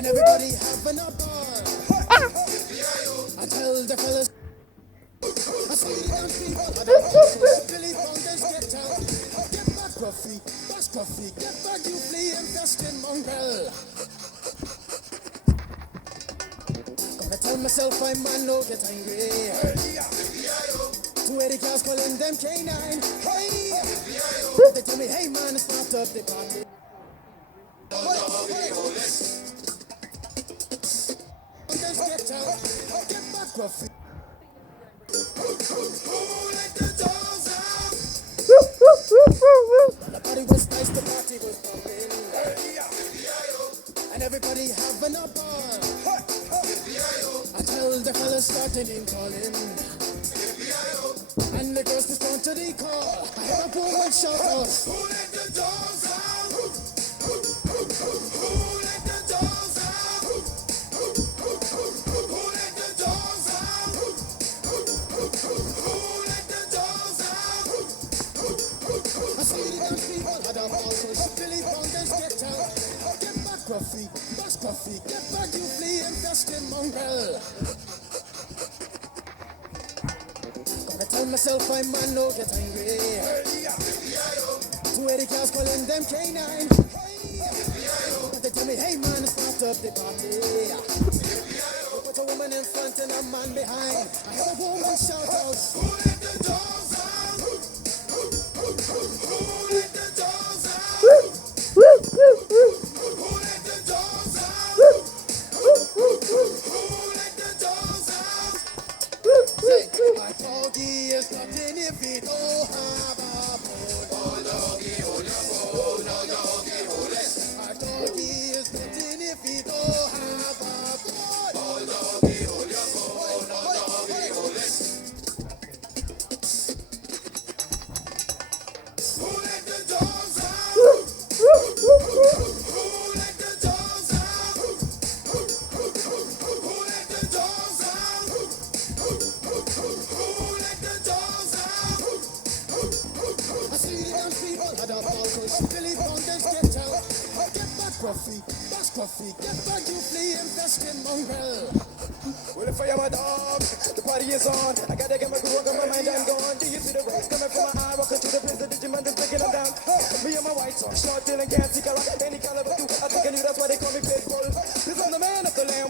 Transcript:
and everybody having a ball. I tell the fellas, I see the young people are the hustlers, Billy Founders get out. Get back, Gruffy, get back, you flea infested mongrel. Gonna tell myself I'm man, no get angry. 280 cows calling them K9. Hey, they tell me, hey man, start up the party. Get out, get back, Gruffy. The party was nice, the party was pumping, and everybody having a ball. I tell the fellas starting in calling, and the girls respond to the call. I hear a woman shout out, who let the dogs out? Who let the dogs out? Who let the dogs out? Who let the dogs out? I see the young people had a ball, so Billy Founders get out. Get back, Gruffy, get back, you flea infested mongrel. Gonna tell myself I'm man, no get angry. 280 cows calling them K9. They tell me, hey man, start up the party. Put a woman in front and a man behind. I heard a woman shout out, who let the dogs out? Who let the dogs out? Who let the dogs out? Who let the dogs out? Say, my doggy is nothing if he don't have a bone. Oh, doggy, hold your bone. Oh, doggy, hold it. My doggy is nothing if he don't have a bone. Oh, doggy, hold your bone. Oh, doggy, hold it. Who let the dogs out? Who let the dogs out? Who let the dogs out? Who let the dogs out? I see the young people had a ball, so Billy Founders get out. Get back, Gruffy, get back, you flea infested mongrel. Well, if I am a dog, the party is on. I gotta get my crew on, got my mind, I'm gone. Do you see the rays coming from my eye? Walking to the place, the Digimon is breaking them down. Me and my white song, short, dealing, can't see color, any caliber, I think I knew that's why they call me Pitbull. Cause I'm the man of the land.